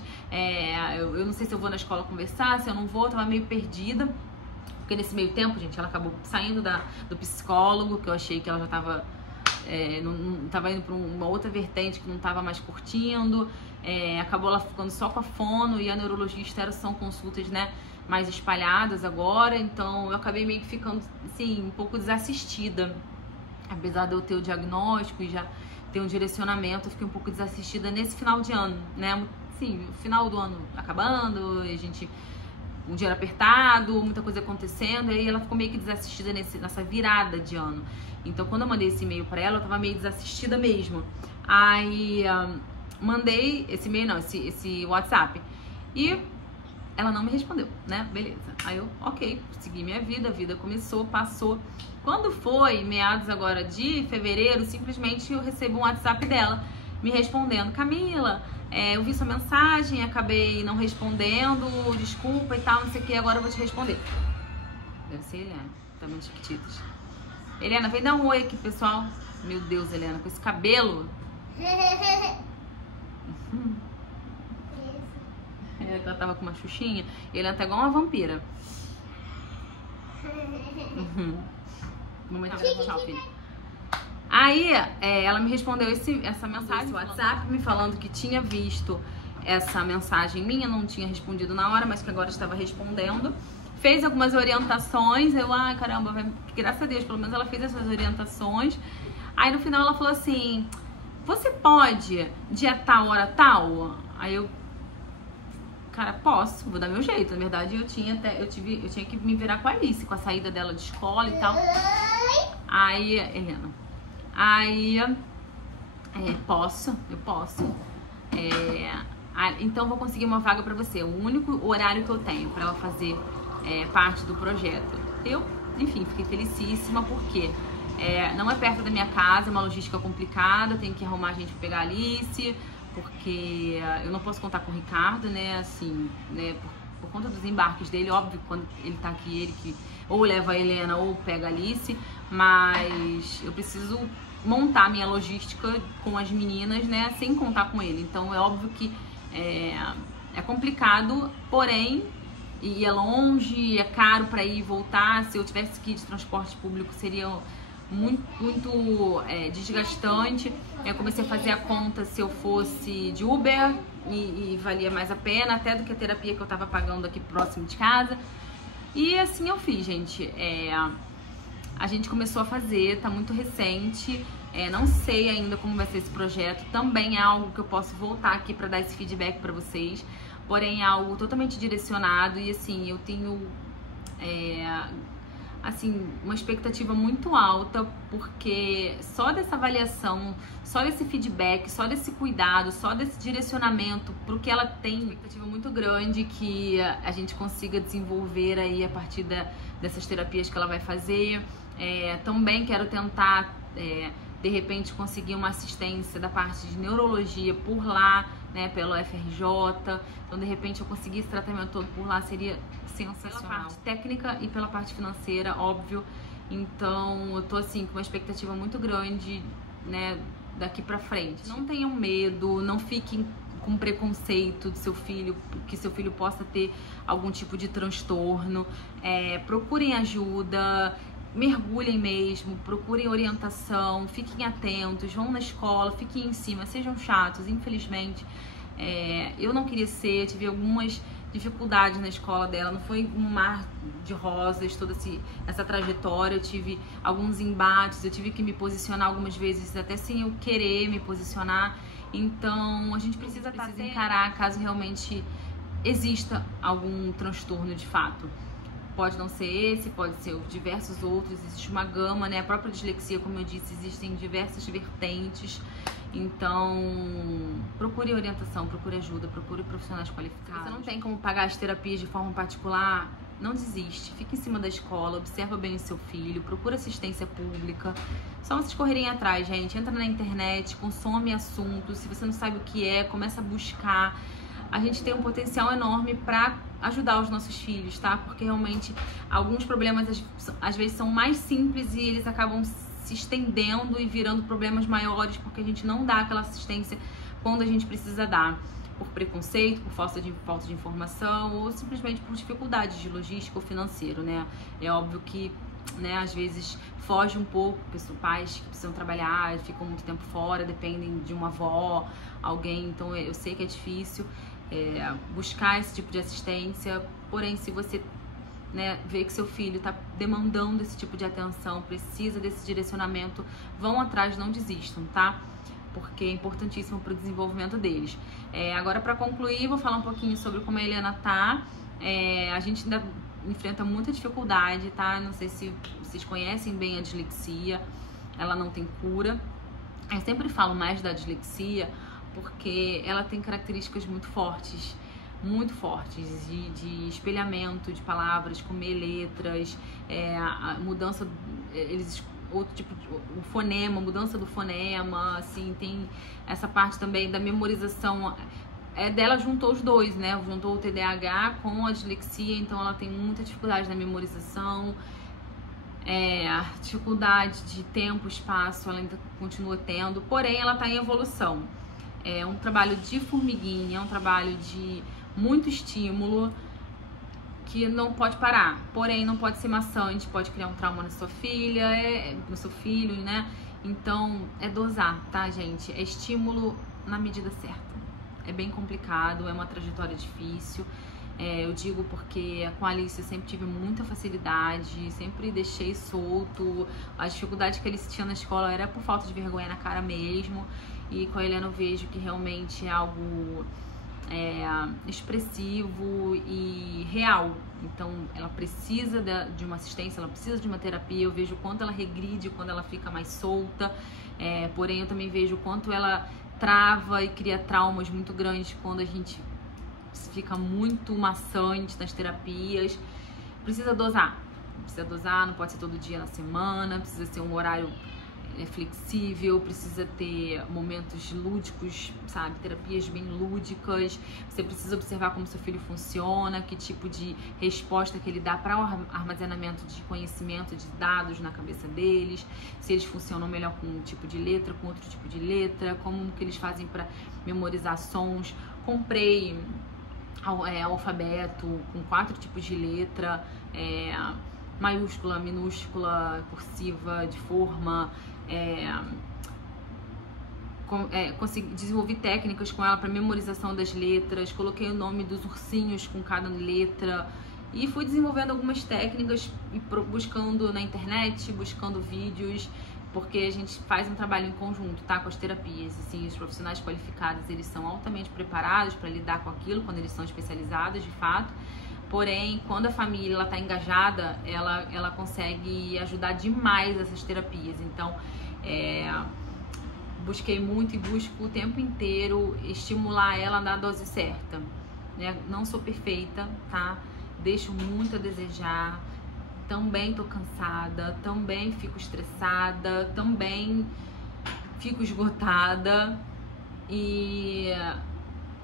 eu não sei se eu vou na escola conversar, se eu não vou, eu tava meio perdida. Porque nesse meio tempo, gente, ela acabou saindo do psicólogo, que eu achei que ela já tava, não tava indo pra uma outra vertente que não tava mais curtindo, acabou ela ficando só com a fono e a neurologista são consultas, né, mais espalhadas agora, então eu acabei meio que ficando, assim, um pouco desassistida. Apesar de eu ter o diagnóstico e já ter um direcionamento, eu fiquei um pouco desassistida nesse final de ano, né? Sim, o final do ano acabando, a gente, um dinheiro apertado, muita coisa acontecendo, e aí ela ficou meio que desassistida nessa virada de ano. Então, quando eu mandei esse e-mail pra ela, eu tava meio desassistida mesmo. Aí, mandei esse e-mail, não, esse WhatsApp, e ela não me respondeu, né? Beleza. Aí eu, ok, segui minha vida, a vida começou, passou. Quando foi, meados agora de fevereiro, simplesmente eu recebo um WhatsApp dela me respondendo: Camila, eu vi sua mensagem, acabei não respondendo, desculpa e tal, não sei o que, agora eu vou te responder. Deve ser Helena, também de Chiquititas. Helena, vem dar um oi aqui, pessoal. Meu Deus, Helena, com esse cabelo. Ela tava com uma xuxinha, e Helena tá igual uma vampira. Tchau, filho. Aí, ela me respondeu essa mensagem no WhatsApp, me falando que tinha visto essa mensagem minha, não tinha respondido na hora, mas que agora estava respondendo. Fez algumas orientações, eu, ai caramba, graças a Deus, pelo menos ela fez essas orientações. Aí no final ela falou assim: você pode dia tal, hora tal? Aí eu, cara, posso, vou dar meu jeito. Na verdade, eu tinha que me virar com a Alice, com a saída dela de escola e tal. Aí, Helena, eu posso. Então, vou conseguir uma vaga pra você. O único horário que eu tenho pra ela fazer parte do projeto. Eu, enfim, fiquei felicíssima, porque não é perto da minha casa, é uma logística complicada, tenho que arrumar gente pra pegar a Alice, porque eu não posso contar com o Ricardo, né, assim, né, por conta dos embarques dele. Óbvio que quando ele tá aqui, ele que ou leva a Helena ou pega a Alice, mas eu preciso montar minha logística com as meninas, né, sem contar com ele. Então é óbvio que é complicado, porém, e é longe, é caro para ir e voltar. Se eu tivesse que ir de transporte público seria muito desgastante. Eu comecei a fazer a conta se eu fosse de Uber e valia mais a pena até do que a terapia que eu tava pagando aqui próximo de casa. E assim eu fiz, gente. a gente começou a fazer, tá muito recente. Não sei ainda como vai ser esse projeto. Também é algo que eu posso voltar aqui para dar esse feedback para vocês. Porém, é algo totalmente direcionado e assim, eu tenho assim, uma expectativa muito alta, porque só dessa avaliação, só desse feedback, só desse cuidado, só desse direcionamento pro que ela tem, uma expectativa muito grande que a gente consiga desenvolver aí a partir dessas terapias que ela vai fazer. Também quero tentar, de repente, conseguir uma assistência da parte de neurologia por lá, né, pelo FRJ. Então, de repente, eu conseguir esse tratamento todo por lá seria sensacional. Pela parte técnica e pela parte financeira, óbvio. Então, eu tô assim com uma expectativa muito grande, né, daqui pra frente. Não tenham medo, não fiquem com preconceito de seu filho, que seu filho possa ter algum tipo de transtorno. Procurem ajuda, mergulhem mesmo, procurem orientação, fiquem atentos, vão na escola, fiquem em cima, sejam chatos. Infelizmente, eu não queria ser, eu tive algumas dificuldades na escola dela, não foi um mar de rosas toda essa trajetória, eu tive alguns embates, eu tive que me posicionar algumas vezes até sem eu querer me posicionar. Então a gente precisa encarar caso realmente exista algum transtorno de fato. Pode não ser esse, pode ser diversos outros, existe uma gama, né? A própria dislexia, como eu disse, existem diversas vertentes. Então, procure orientação, procure ajuda, procure profissionais qualificados. Se você não tem como pagar as terapias de forma particular, não desiste. Fique em cima da escola, observa bem o seu filho, procura assistência pública. Só vocês correrem atrás, gente. Entra na internet, consome assuntos. Se você não sabe o que começa a buscar. A gente tem um potencial enorme para ajudar os nossos filhos, tá? Porque realmente alguns problemas às vezes são mais simples e eles acabam se estendendo e virando problemas maiores porque a gente não dá aquela assistência quando a gente precisa dar, por preconceito, por falta de informação ou simplesmente por dificuldades de logística ou financeiro, né? É óbvio que, né, às vezes foge um pouco, pais que precisam trabalhar, ficam muito tempo fora, dependem de uma avó, alguém, então eu sei que é difícil buscar esse tipo de assistência. Porém, se você, né, vê que seu filho está demandando esse tipo de atenção, precisa desse direcionamento, vão atrás, não desistam, tá? Porque é importantíssimo para o desenvolvimento deles. Agora, para concluir, vou falar um pouquinho sobre como a Helena tá. A gente ainda enfrenta muita dificuldade, tá? Não sei se vocês conhecem bem a dislexia, ela não tem cura. Eu sempre falo mais da dislexia porque ela tem características muito fortes de espelhamento de palavras, comer letras, a mudança, outro tipo de, o fonema, mudança do fonema, assim, tem essa parte também da memorização. Dela juntou os dois, né? Juntou o TDAH com a dislexia, então ela tem muita dificuldade na memorização, dificuldade de tempo, espaço, ela ainda continua tendo, porém ela está em evolução. É um trabalho de formiguinha, é um trabalho de muito estímulo que não pode parar, porém não pode ser maçante, pode criar um trauma na sua filha, no seu filho, né? Então dosar, tá, gente? É estímulo na medida certa. É bem complicado, é uma trajetória difícil. Eu digo porque com a Alice eu sempre tive muita facilidade, sempre deixei solto. A dificuldade que eles tinham na escola era por falta de vergonha na cara mesmo. E com a Helena eu vejo que realmente é algo expressivo e real. Então ela precisa de uma assistência, ela precisa de uma terapia. Eu vejo o quanto ela regride quando ela fica mais solta. Porém eu também vejo o quanto ela trava e cria traumas muito grandes quando a gente fica muito maçante nas terapias. Precisa dosar, não pode ser todo dia na semana, precisa ser um horário flexível, precisa ter momentos lúdicos, sabe? Terapias bem lúdicas. Você precisa observar como seu filho funciona, que tipo de resposta que ele dá para o armazenamento de conhecimento, de dados na cabeça deles, se eles funcionam melhor com um tipo de letra, com outro tipo de letra, como que eles fazem para memorizar sons. Comprei alfabeto com 4 tipos de letra, maiúscula, minúscula, cursiva, de forma. Desenvolvi técnicas com ela para memorização das letras, coloquei o nome dos ursinhos com cada letra. E fui desenvolvendo algumas técnicas, buscando na internet, buscando vídeos, porque a gente faz um trabalho em conjunto, tá? Com as terapias, assim, os profissionais qualificados, eles são altamente preparados para lidar com aquilo, quando eles são especializados, de fato. Porém, quando a família ela tá engajada, ela consegue ajudar demais essas terapias. Então, busquei muito e busco o tempo inteiro estimular ela na dose certa, né? Não sou perfeita, tá? Deixo muito a desejar, também tô cansada, também fico estressada, também fico esgotada,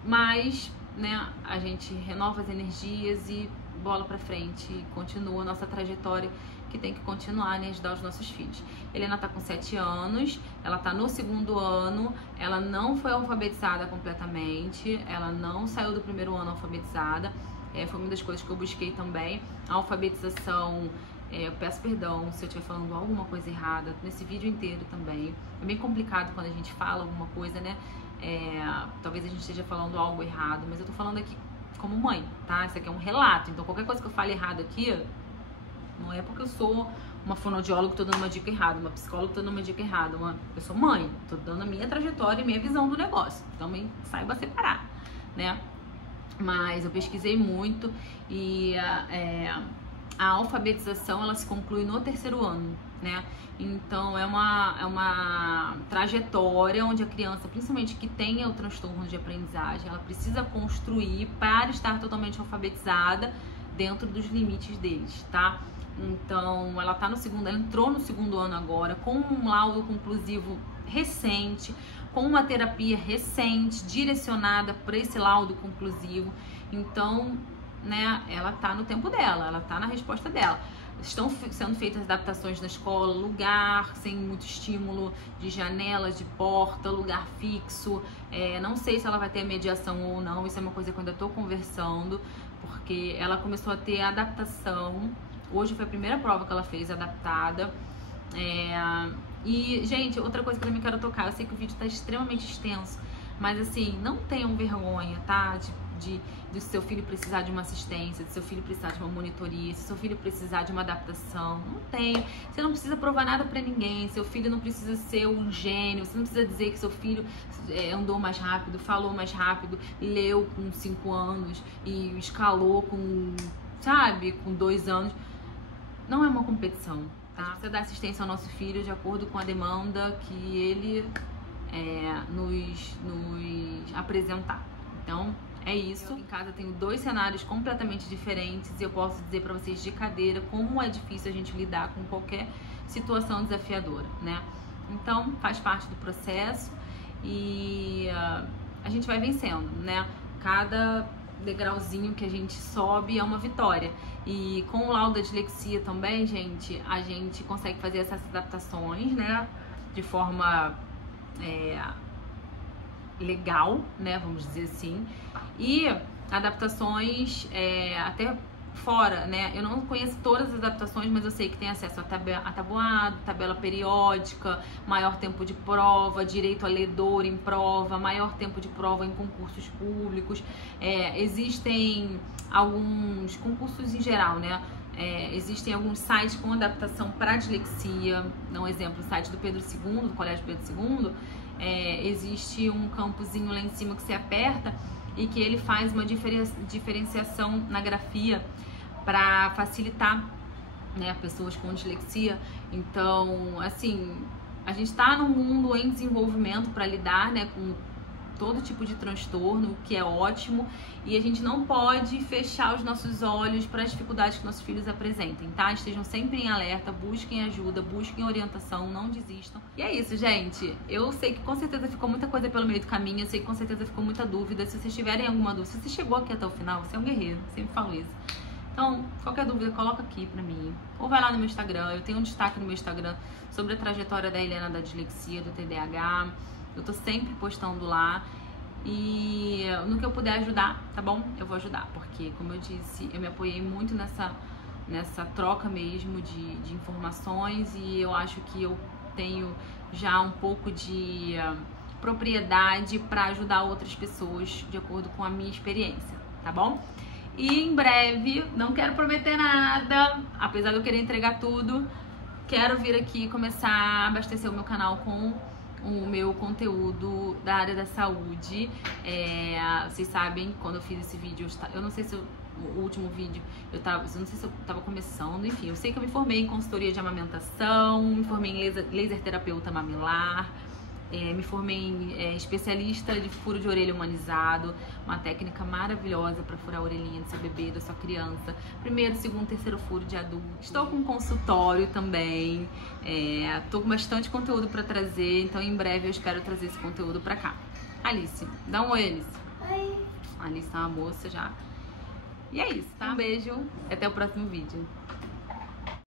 mas, né, a gente renova as energias e bola pra frente, e continua a nossa trajetória que tem que continuar, né, ajudar os nossos filhos. Helena tá com 7 anos, ela tá no 2º ano, ela não foi alfabetizada completamente, ela não saiu do 1º ano alfabetizada. Foi uma das coisas que eu busquei também. A alfabetização, eu peço perdão se eu estiver falando alguma coisa errada nesse vídeo inteiro também. É bem complicado quando a gente fala alguma coisa, né? Talvez a gente esteja falando algo errado, mas eu tô falando aqui como mãe, tá? Isso aqui é um relato, então qualquer coisa que eu fale errado aqui, não é porque eu sou uma fonoaudióloga que tô dando uma dica errada, uma psicóloga que tô dando uma dica errada, eu sou mãe, tô dando a minha trajetória e minha visão do negócio, também saiba separar, né? Mas eu pesquisei muito e a alfabetização ela se conclui no 3º ano, né? Então é uma trajetória onde a criança, principalmente que tenha o transtorno de aprendizagem, ela precisa construir para estar totalmente alfabetizada dentro dos limites deles, tá? Então ela entrou no 2º ano agora com um laudo conclusivo recente, com uma terapia recente, direcionada para esse laudo conclusivo. Então, né, ela tá no tempo dela, ela tá na resposta dela. Estão sendo feitas adaptações na escola, lugar sem muito estímulo, de janela, de porta, lugar fixo. Não sei se ela vai ter a mediação ou não, isso é uma coisa que eu ainda tô conversando, porque ela começou a ter adaptação. Hoje foi a primeira prova que ela fez adaptada. E, gente, outra coisa que eu também quero tocar, eu sei que o vídeo tá extremamente extenso, mas assim, não tenham vergonha, tá? De seu filho precisar de uma assistência, de seu filho precisar de uma monitoria, se seu filho precisar de uma adaptação. Não tem. Você não precisa provar nada pra ninguém, seu filho não precisa ser um gênio, você não precisa dizer que seu filho andou mais rápido, falou mais rápido, leu com 5 anos e escalou com, sabe, com 2 anos. Não é uma competição. Tá? Você dá assistência ao nosso filho de acordo com a demanda que ele nos apresentar. Então, é isso. Eu, em casa, tenho 2 cenários completamente diferentes e eu posso dizer pra vocês de cadeira como é difícil a gente lidar com qualquer situação desafiadora, né? Então, faz parte do processo e a gente vai vencendo, né? Cada degrauzinho que a gente sobe é uma vitória. E com o laudo da dislexia também, gente, a gente consegue fazer essas adaptações, né, de forma legal, né, vamos dizer assim, e adaptações até fora, né, eu não conheço todas as adaptações, mas eu sei que tem acesso a tabuado, tabela periódica, maior tempo de prova, direito a ledor em prova, maior tempo de prova em concursos públicos, existem alguns concursos em geral, né, existem alguns sites com adaptação para dislexia, um exemplo, o site do Pedro II, do Colégio Pedro II, existe um campozinho lá em cima que você aperta e que ele faz uma diferenciação na grafia para facilitar, né, pessoas com dislexia. Então, assim, a gente está num mundo em desenvolvimento para lidar, né, com todo tipo de transtorno, o que é ótimo, e a gente não pode fechar os nossos olhos para as dificuldades que nossos filhos apresentem, tá? Estejam sempre em alerta, busquem ajuda, busquem orientação, não desistam. E é isso, gente. Eu sei que com certeza ficou muita coisa pelo meio do caminho, eu sei que com certeza ficou muita dúvida. Se vocês tiverem alguma dúvida, se você chegou aqui até o final, você é um guerreiro, sempre falo isso. Então, qualquer dúvida, coloca aqui pra mim. Ou vai lá no meu Instagram, eu tenho um destaque no meu Instagram sobre a trajetória da Helena da dislexia, do TDAH. Eu tô sempre postando lá e no que eu puder ajudar, tá bom? Eu vou ajudar, porque, como eu disse, eu me apoiei muito nessa troca mesmo de informações e eu acho que eu tenho já um pouco de propriedade para ajudar outras pessoas de acordo com a minha experiência, tá bom? E em breve, não quero prometer nada, apesar de eu querer entregar tudo, quero vir aqui e começar a abastecer o meu canal com o meu conteúdo da área da saúde. Vocês sabem, quando eu fiz esse vídeo, eu não sei se o último vídeo, eu não sei se eu tava começando, enfim, eu sei que eu me formei em consultoria de amamentação, me formei em laser terapeuta mamilar, me formei em especialista de furo de orelha humanizado, uma técnica maravilhosa para furar a orelhinha do seu bebê, da sua criança. Primeiro, segundo, terceiro furo de adulto. Estou com um consultório também, tô com bastante conteúdo para trazer, então em breve eu espero trazer esse conteúdo para cá. Alice, dá um oi, Alice. Oi. A Alice tá uma moça já. E é isso, tá? Um beijo, até o próximo vídeo.